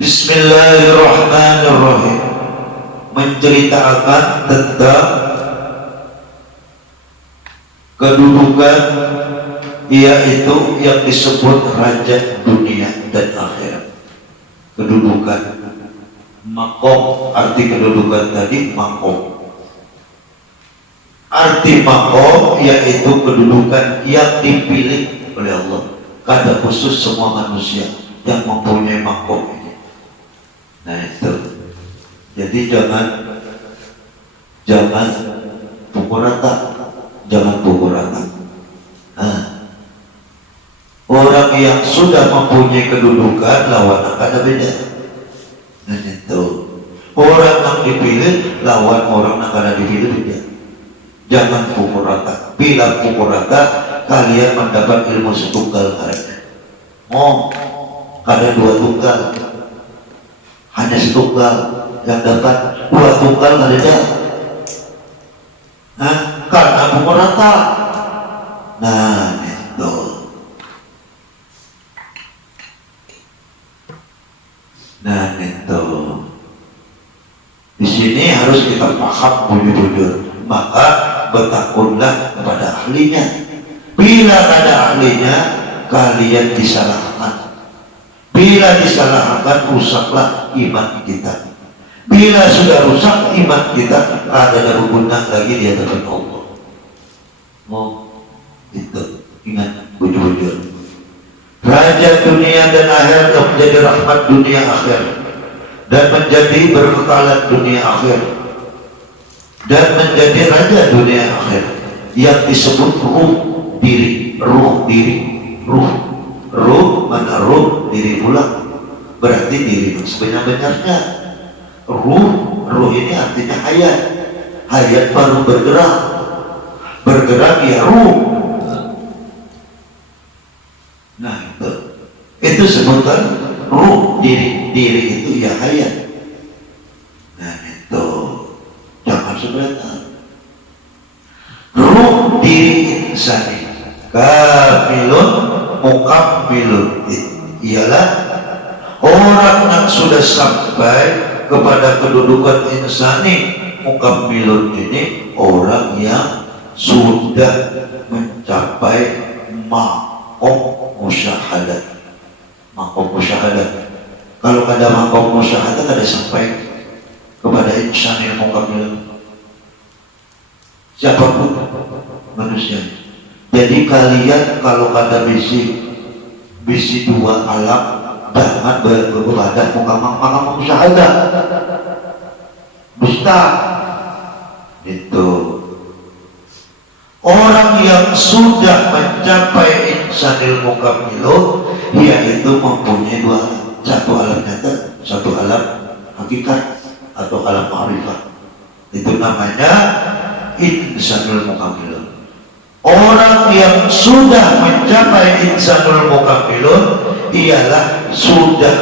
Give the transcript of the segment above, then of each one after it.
Bismillahirrahmanirrahim. Menceritakan tentang kedudukan yaitu yang disebut raja dunia dan akhirat. Kedudukan makom, arti kedudukan tadi makom. Arti makom yaitu kedudukan yang dipilih oleh Allah. Kada khusus semua manusia yang mempunyai makom ini. Nah itu. Jadi jangan pukul rata, jangan pukul rata. Nah, orang yang sudah mempunyai kedudukan lawan akan beda. Nah itu. Orang yang dipilih lawan orang yang akan dipilih beda. Jangan pukul rata. Bila pukul rata, kalian mendapat ilmu setunggal karena. Ada dua tunggal, hanya setunggal yang dapat, dua tunggal ada. Karena pukul rata. Nah itu. Nah itu. Di sini harus kita paham bujur-bujur. Maka bertakunlah kepada ahlinya. Bila ada ahlinya, kalian disalahkan. Bila disalahkan, rusaklah iman kita. Bila sudah rusak iman kita, ada guna lagi di hadapan Allah. Itu ingat bujur-bujur. Raja dunia dan akhirat yang menjadi rahmat dunia akhir dan menjadi berkekalan dunia akhir dan menjadi raja dunia akhir yang disebut ruh diri, ruh diri, ruh mana ruh diri pula, berarti diri sebenarnya ruh ini artinya hayat baru bergerak ya ruh. Nah itu sebutan ruh diri itu ya hayat. Nah itu jangan sebenarnya ruh diri insani kamilun mukammilun, ialah orang yang sudah sampai kepada kedudukan insani mukammilun. Ini orang yang sudah mencapai makom musyahadat. Makom musyahadat. Kalau ada makom musyahadat ada sampai kepada insan yang mukammilun. Siapapun manusia. Jadi kalian kalau ada bisi dua alam, jangan beribadah muka musyahadah. Dusta. Itu. Orang yang sudah mencapai insanil mukammilun, yaitu mempunyai dua alam. Satu alam nyata, satu alam hakikat atau alam ma'rifat. Itu namanya insanul mukammilun. Orang yang sudah mencapai insanul mukammilun ialah sudah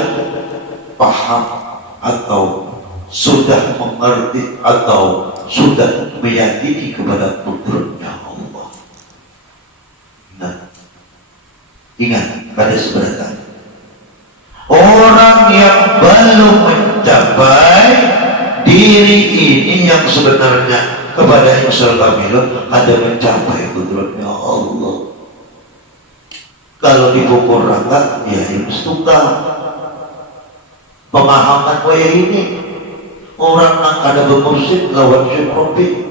paham atau sudah mengerti atau sudah meyakini kepada kudratnya Allah. Nah, ingat pada sebenarnya orang yang belum mencapai diri ini yang sebenarnya kepada insan kamilun ada mencapai kudratnya Allah. Kalau dipukul rata ya ilmu setunggal. Pemahaman kaya ini orang yang kada bermursyid lawan syukrobi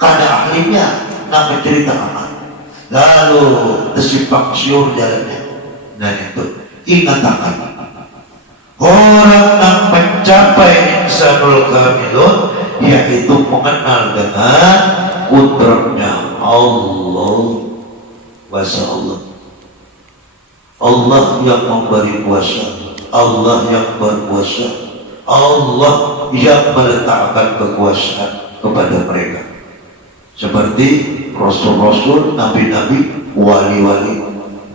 kada ahlinya nak menceritakan lalu tersimpang siur jalannya. Nah itu ingatakan orang yang mencapai insanul kamilun yaitu mengenal dengan kudratnya Allah. Kuasa Allah yang memberi kuasa, Allah yang berkuasa, Allah yang meletakkan kekuasaan kepada mereka seperti rasul-rasul, nabi-nabi, wali-wali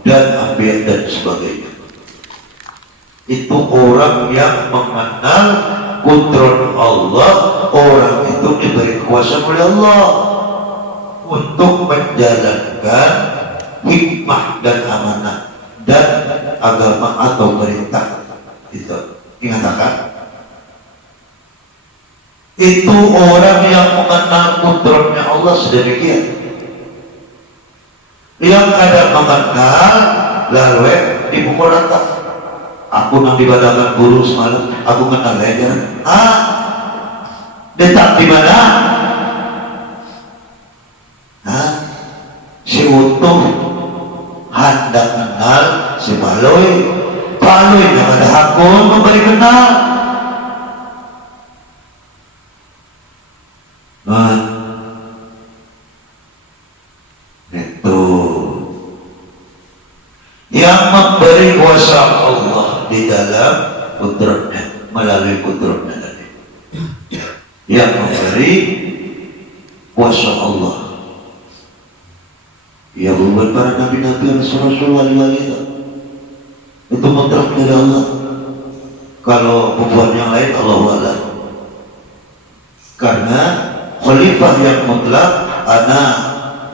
dan anbiya dan sebagainya. Itu orang yang mengenal kudrat Allah, orang itu diberi kuasa oleh Allah untuk menjalankan hikmah dan amanah dan agama atau perintah. Itu Ingat akan itu orang yang mengenal kudratnya Allah sedemikian, yang kadang mengenal lalu dipukul rata. Aku nang dibadakan guru semalam, aku kenal aja. Detak di mana? Si utuh hendak kenal si Paloi. Paloi yang ada hakun memberi kenal. Itu yang memberi kuasa Allah di dalam kudratnya, melalui kudratnya tadi. Yang memberi kuasa Allah. Ya buat para nabi-nabi Rasul-Rasul wali-wali itu mutlak dari Allah. Kalau pembuat yang lain Allah wa'ala. Karena khalifah yang mutlak ana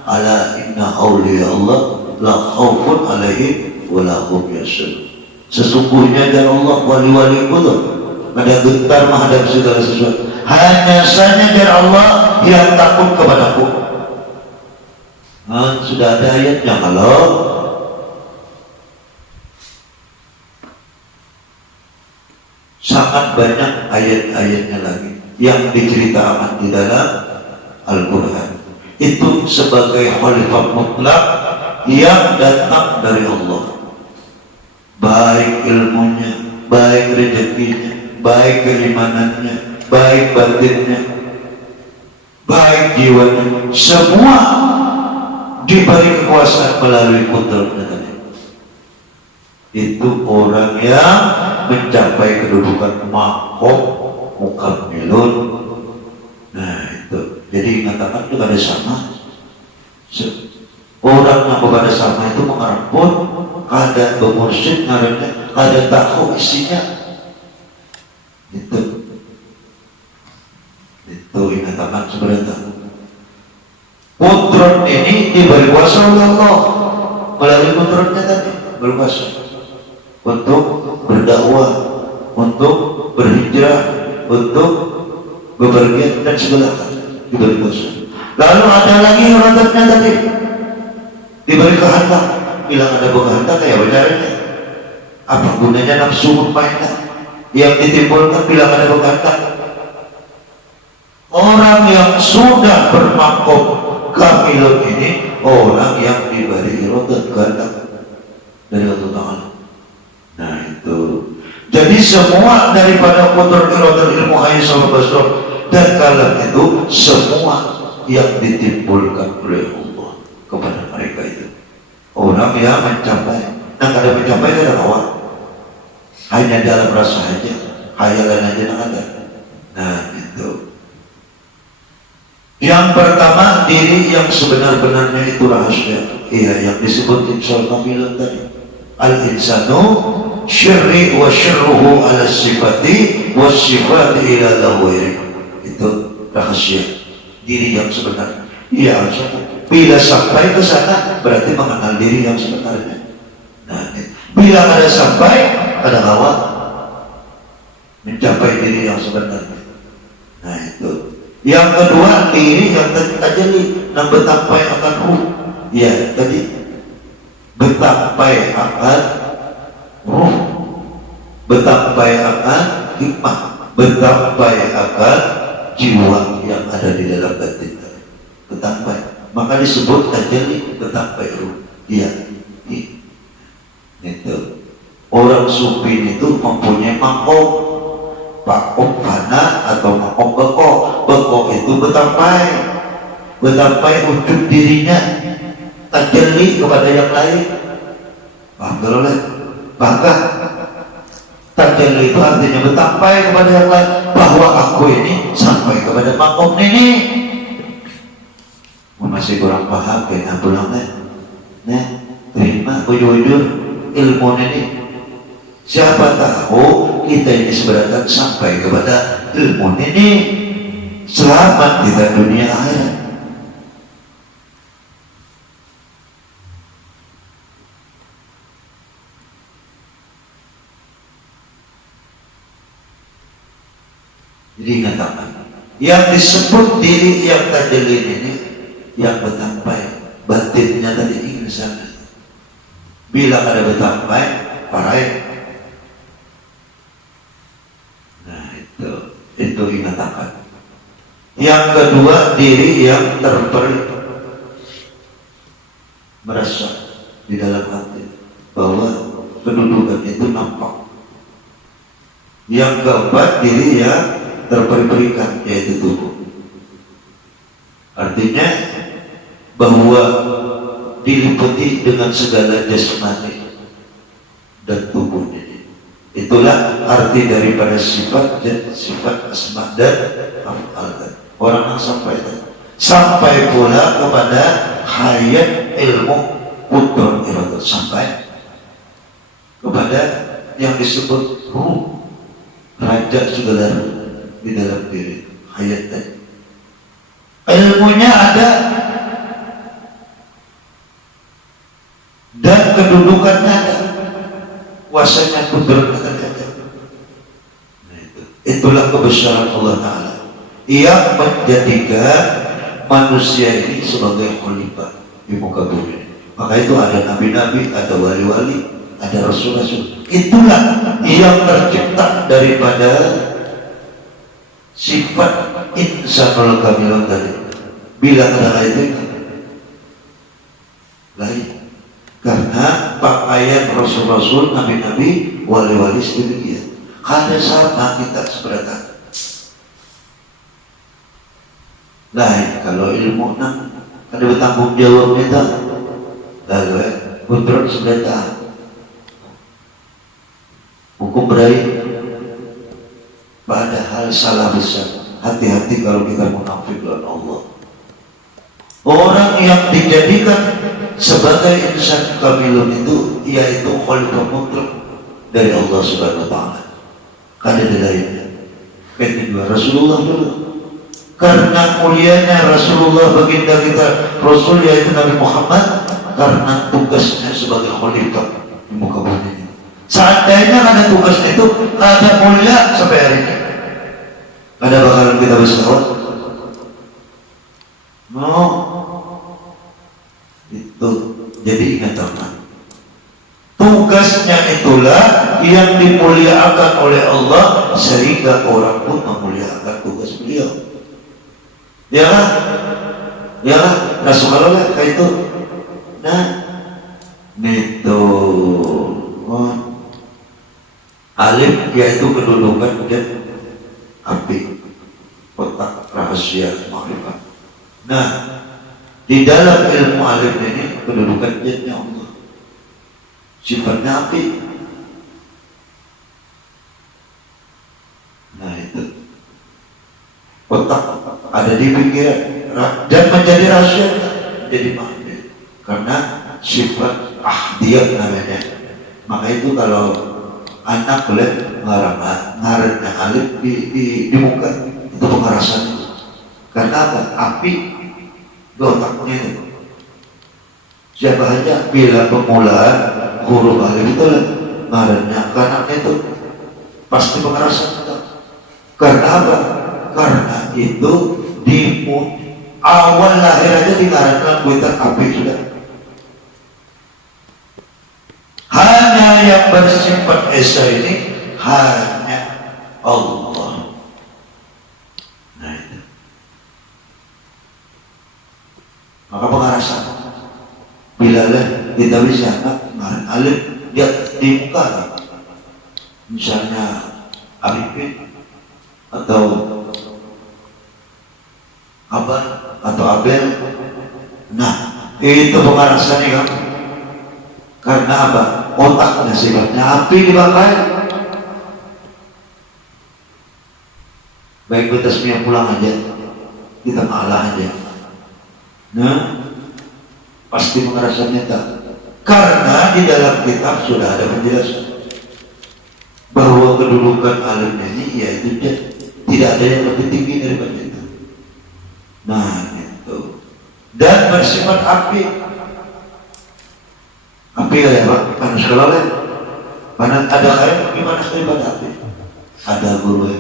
ala inna awliya Allah la khawfun alaihim wa la hum yahzanun. Sesungguhnya dari Allah wali-wali itu pada gentar menghadapi segala sesuatu. Hanya saja dari Allah yang takut kepadaku. Sudah ada ayatnya. Kalau sangat banyak ayat-ayatnya lagi yang diceritakan di dalam Al-Quran. Itu sebagai khalifah mutlak yang datang dari Allah, baik ilmunya, baik rezekinya, baik keimanannya, baik batinnya, baik jiwanya, semua diberi kekuasaan melalui kudratnya tadi. Itu orang yang mencapai kedudukan makom mukamilun. Nah itu, jadi mengatakan itu ada sama. Orang yang berbeda sama itu mengarang pun kada bermursyid ngarannya, kada tahu isinya. Itu mengatakan sebenarnya kudrat ini diberi kuasa oleh Allah melalui kudratnya tadi, berkuasa untuk berdakwah, untuk berhijrah, untuk bepergian dan segala hal diberi kuasa. Lalu ada lagi rodatnya tadi, diberi kehendak. Bilang ada kehendak kayak bicaranya. Apa gunanya nafsu mainan yang ditimbulkan bilang ada kehendak? Orang yang sudah bermakom kamilun ini orang yang diberi irodat kehendak dari Allah Ta'ala. Nah itu, jadi semua daripada kudrat irodat ilmu hayy sama basur dan kalam itu semua yang ditimbulkan oleh Allah kepada mereka itu orang yang mencapai. Nah kada mencapai itu ada awal, hanya dalam rasa aja, hayalan aja yang ada. Nah itu yang pertama, diri yang sebenar-benarnya itu rahasia. Iya, yang disebut insya kamilan tadi. Al-insanu syirri wa syirruhu ala sifati wa sifati ila lawiri. Itu rahasia diri yang sebenarnya. Iya, bila sampai ke sana berarti mengenal diri yang sebenarnya. Nah, bila ada sampai ada awal mencapai diri yang sebenarnya. Nah itu. Yang kedua, diri yang tajalli, yang bertampai akan ruh. Ya, tadi bertampai akan ruh, bertampai akan hikmah, bertampai akan jiwa yang ada di dalam batin. Bertampai, maka disebut tajalli, bertampai ruh. Iya, itu. Orang sufi itu mempunyai makom. Makom fana atau makom beko. Beko itu bertampai wujud dirinya, tajalli kepada yang lain. Bahkan tajalli itu artinya bertampai kepada yang lain, bahwa aku ini sampai kepada makom ini. Masih kurang paham kayaknya pulang nih terima ujur-ujur ilmu ini. Siapa tahu kita ini sebenarnya sampai kepada ilmu ini, selamat kita dunia akhirat. Jadi ingatkan, yang disebut diri yang tajallin ini yang betampai, batinnya tadi ingin sana. Bila ada betampai, parain. Nah itu ingatkan. Yang kedua, diri yang terperi, merasa di dalam hati bahwa kedudukan itu nampak. Yang keempat, diri yang terperi-perikan, yaitu tubuh. Artinya bahwa diliputi dengan segala jasmani dan tubuhnya. Itulah arti daripada sifat dan sifat asma dan af'al. Orang yang sampai pula kepada hayat ilmu kudrat iradat, sampai kepada yang disebut ruh, raja segala ruh di dalam diri, hayat tadi. Ilmunya ada dan kedudukannya ada, kuasanya kudratnya ada. Nah, itulah kebesaran Allah Ta'ala yang menjadikan manusia ini sebagai khalifah di muka bumi. Maka itu ada nabi-nabi, ada wali-wali, ada rasul-rasul. Itulah yang tercipta daripada sifat insanul kamilun tadi. Bila ada itu lain, karena pakaian rasul-rasul, nabi-nabi, wali-wali sedemikian. Kada sama kita seberapa. Lain kalau ilmu nang ada bertanggung jawab kita, lalu kudrat seberapa. Hukum berai, padahal salah besar. Hati-hati kalau kita munafik dengan Allah. Orang yang dijadikan sebagai insan kamilun itu yaitu khalifah mutlak dari Allah Subhanahu wa Ta'ala. Kada ada lainnya. Kedua Rasulullah dulu. Karena mulianya Rasulullah, baginda kita Rasul yaitu Nabi Muhammad, karena tugasnya sebagai khalifah di muka bumi. Seandainya ada tugas itu, ada mulia sampai hari ini, ada bakalan kita bersahabat. No, itu jadi ingat teman. Tugasnya itulah yang dimuliakan oleh Allah, sehingga orang pun memuliakan tugas beliau. Ya kan? Ya kan? Rasulullah lah kayak itu. Nah, itu alif yaitu kedudukan dan api, otak, rahasia, makrifat. Nah, di dalam ilmu alif ini kedudukan jadinya Allah, sifatnya api. Nah itu otak ada di pikiran dan menjadi rahasia, jadi magnet karena sifat ahdiyah namanya. Maka itu kalau anak boleh ngaretnya alif di muka, itu pengerasan. Karena apa? Api di otaknya itu. Siapa aja bila permulaan huruf alif itu ngaretnya anaknya itu pasti pengerasan. Karena apa? Karena itu di awal lahir aja dikarenakan kuitan api sudah. Hanya yang bersifat esa ini hanya Allah. Nah itu. Maka pengarasan bila kita bisa ngaran alif dia di muka, misalnya Arifin atau Abah atau Abel. Nah itu pengarasannya kan. Karena apa? Otaknya sifatnya api dipakai. Baik kita semua pulang aja, kita ngalah aja. Nah pasti pengarasannya tak. Karena di dalam kitab sudah ada penjelasan bahwa kedudukan alimnya ini yaitu tidak ada yang lebih tinggi daripada itu. Nah itu. Dan bersifat api. Api ya Pak, panas kalau panas ada air lebih panas daripada api. Ada guru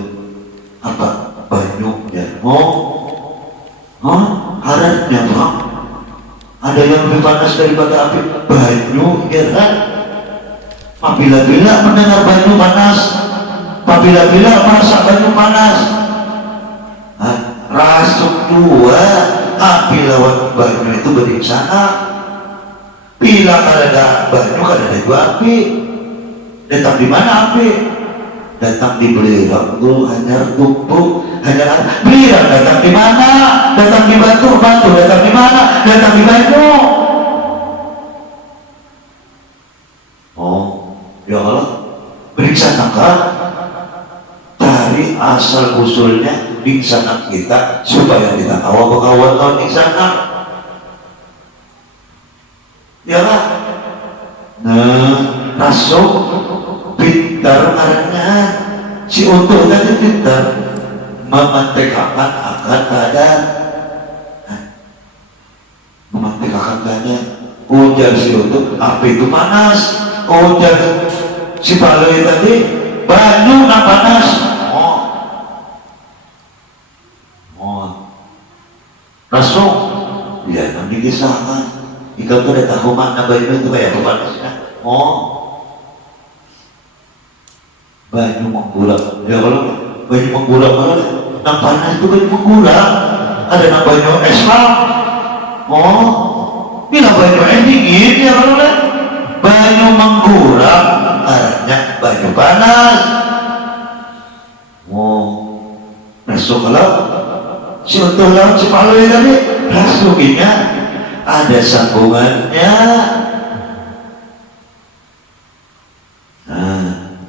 apa? Oh, haratnya Pak. Ada yang lebih panas daripada api. Banyu, ya kan? Apabila mendengar banyu panas, apabila merasa banyu panas, rasuk dua api lawan banyu itu beriksana. Bila ada banyu kan ada dua api. Datang di mana api? Datang di belerang tuh hanya tumpuk, hanya belerang datang di mana? Datang di batu, batu datang di mana? Datang di banyu. Oh, ya Allah, beriksanakan, cari asal usulnya di sana kita supaya kita kawan-kawan tahun di sana. Ya lah. Nah, rasuk pintar karena si Utuh tadi pintar memantekakan akan keadaan. Memantekakan keadaan. Ujar si Utuh, api itu panas. Ujar si Baloi tadi, banyu nak panas. Rasuk, ya nanti disahkan. Ikaw tuh udah tahu makna banyu itu kayak apa panasnya. Banyu menggulang. Ya kalau banyu menggulang mana? Nang panas itu banyu menggulang. Ada nang banyu es lah. Bila banyu es dingin ya kalau banyu menggulang, artinya banyu panas. Masuk kalau si Utuh laut si Baloi tadi rasukinya ada sambungannya. Nah,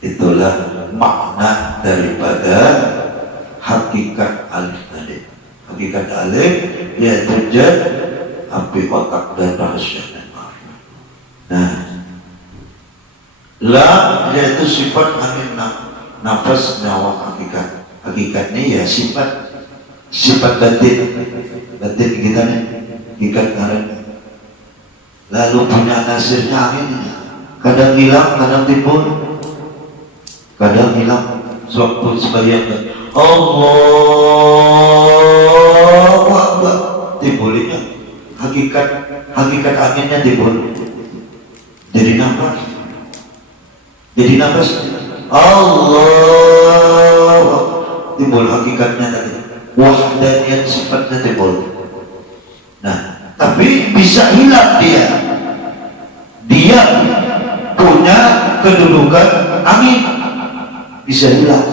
itulah makna daripada hakikat alif tadi. Hakikat alif yaitu jad, api otak dan rahasia dan makna. Nah, la yaitu sifat angin nafas nyawa hakikat. Hakikatnya ya sifat batin kita nih, hakikat ngaran. Lalu punya nasirnya angin, kadang hilang, kadang timbul, kadang hilang. Sewaktu sebagian Allahu Akbar timbulnya hakikat anginnya timbul jadi nafas Allah timbul hakikatnya tadi, wahdaniyat sifatnya timbul. Nah, tapi bisa hilang dia punya kedudukan angin, bisa hilang,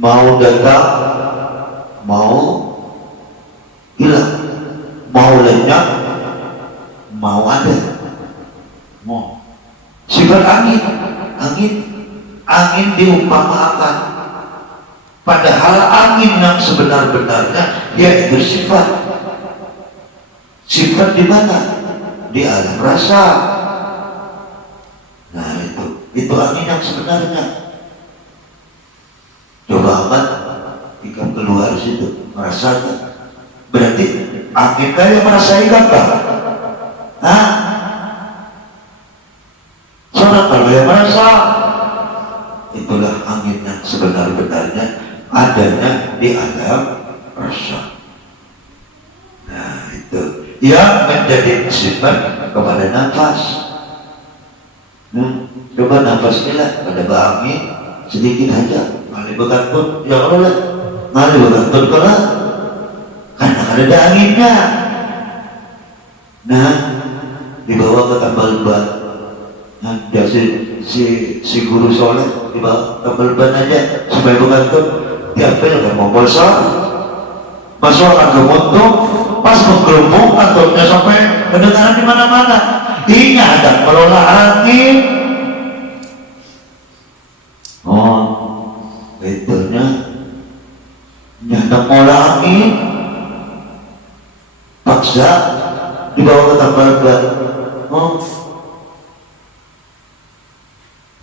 mau datang mau hilang, mau lenyap mau ada. Sifat angin diumpamakan, padahal angin yang sebenar-benarnya yaitu sifat di mana? Di alam rasa. Nah itu angin yang sebenarnya. Coba amat ikan keluar situ merasakan, berarti angin yang merasakan apa? Soalnya kalau yang merasa, itulah angin yang sebenar-benarnya adanya di alam rasa. Nah itu yang menjadi sifat kepada nafas. Coba nafas kita pada angin sedikit aja, ngali bekantun, ya Allah, ngali bekantun kalau karena ada anginnya. Nah dibawa ke tambal ban. Nah, ya si guru soleh dibawa tambal ban aja supaya bekantun. Diambil kan mau bolsa, masukkan ke motor, pas menggelembung kantornya sampai kedengaran di mana-mana. Ingat ada kelola angin. Itunya nyata mola angin, paksa dibawa ke tambal ban.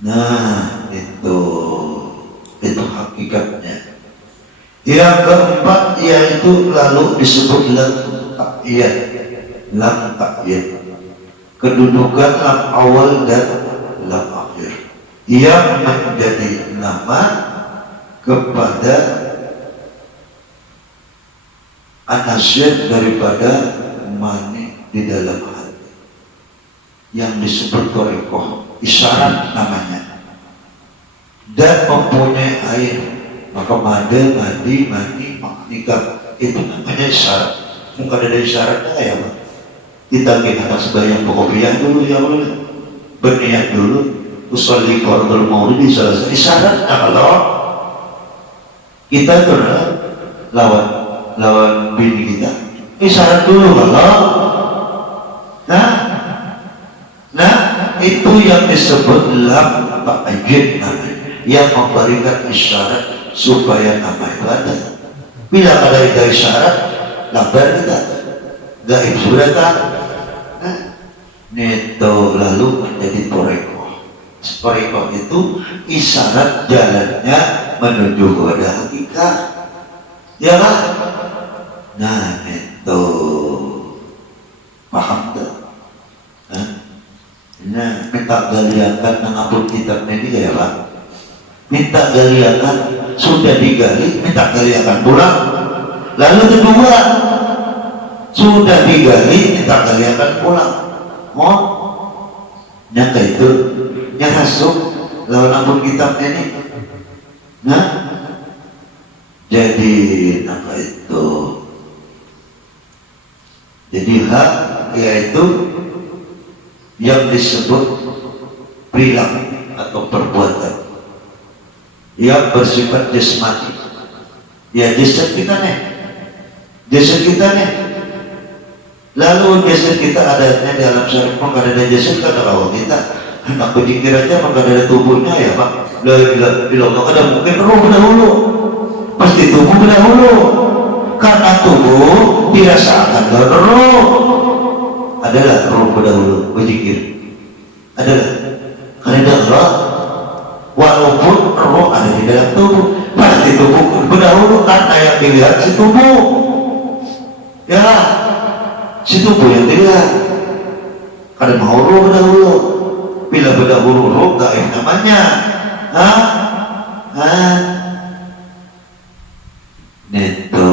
Nah itu hakikatnya. Yang keempat yaitu lalu disebut lam takyid, kedudukan lam awal dan lam akhir yang menjadi nama kepada anasiat daripada mani di dalam hati yang disebut torekoh, isyarat namanya, dan mempunyai air, maka mada, mandi, mani, nikah, itu namanya isyarat. Bukan ada isyaratnya ya Pak. Kita atas sebayang pokoknya dulu ya Allah, berniat dulu, usolli fardul maulidi selesai. Isyarat kalau kita tuh lawan bini kita, isyarat dulu kalau nah itu yang disebut lam ta'jid namanya, yang memberikan isyarat supaya nama ibadah. Bila ada isyarat, labar kita gaib sudah tak neto lalu menjadi torekoh. Torekoh itu isyarat jalannya menuju kepada hakikat, ya lah. Nah neto paham tak? Nah minta galiakan mengapun kitab ini ya Pak, minta galiakan, sudah digali minta galiakan pulang. Lalu kedua, sudah digali minta galiakan pulang. Oh, nyata itu nyasuk lawan ampun kitab ini. Nah, jadi apa itu? Jadi hak yaitu yang disebut perilaku atau perbuatan yang bersifat jasmani. Ya jasad kita nih, jasad kita nih. Lalu jasad kita adanya di alam syarif, maka ada jasad kata Allah kita. Anak berpikir aja maka ada tubuhnya ya Pak. La ilaha illallah, ada mungkin roh dahulu. Pasti tubuh dahulu. Karena tubuh dirasakan dan roh. Adalah roh dahulu berpikir. Adalah karena roh, walaupun roh ada di dalam tubuh, pasti tubuh berdahulu karena yang dilihat si tubuh. Ya, si tubuh yang dilihat. Karena mau roh berdahulu. Bila berdahulu roh gaib namanya. Neto.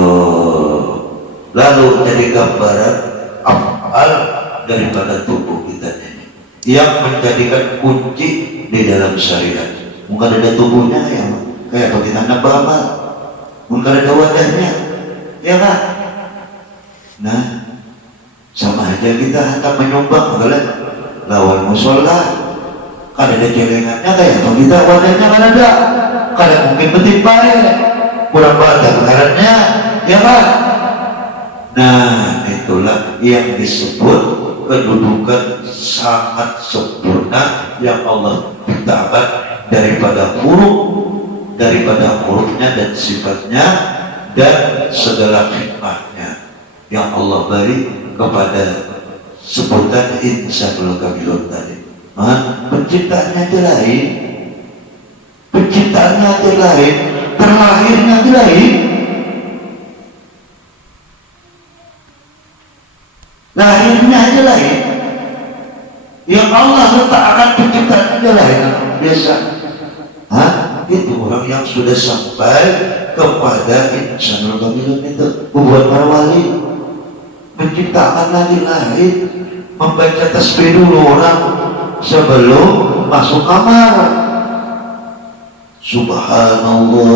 Lalu jadi gambaran afal daripada tubuh kita ini yang menjadikan kunci di dalam syariat. Mungkin ada tubuhnya ya, kayak bagi tanda beramal. Mungkin ada wadahnya, ya kan? Nah, sama aja kita hendak menyumbang lawan musola. Kan ada jelengannya kayak kita wadahnya kan ada. Kalau mungkin betimpai kurang badan karannya, ya kan? Nah, itulah yang disebut kedudukan sangat sempurna yang Allah ciptakan daripada hurufnya dan sifatnya dan segala hikmahnya yang Allah beri kepada sebutan insanul kamilun tadi. Penciptaannya aja lain, penciptaannya aja lain, terlahirnya aja lain, lahirnya aja lain. Yang Allah letakkan penciptaan aja lain. Biasa itu orang yang sudah sampai kepada insanul kamilun itu, buat para wali menciptakan lagi lain, membaca tasbih dulu orang sebelum masuk kamar. Subhanallah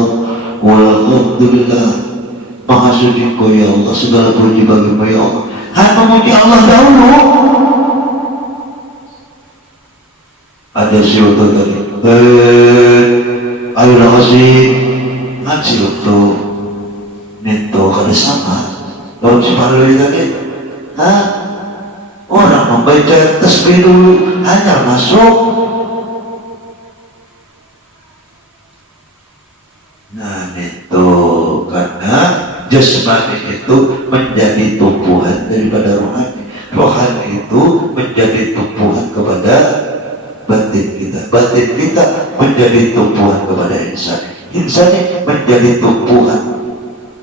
walhamdulillah, maha suci Kau ya Allah, segala puji bagimu ya Allah. Memuji Allah dahulu. Ada siapa tadi? Ayo kasih ngaji untuk neto kada sama. Lalu separuh tadi, orang membaca tasbih dulu hanya masuk. Nah itu karena jasmani itu menjadi tumbuhan daripada rohani. Rohani itu menjadi tumbuhan kepada batin kita. Batin kita menjadi tumbuhan kepada insan. Insan menjadi tumbuhan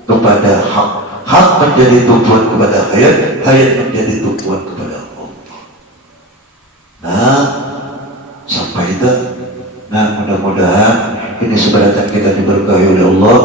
kepada hak. Hak menjadi tumbuhan kepada hayat. Hayat menjadi tumbuhan kepada Allah. Nah, sampai itu. Nah, mudah-mudahan ini sebenarnya kita diberkahi oleh Allah.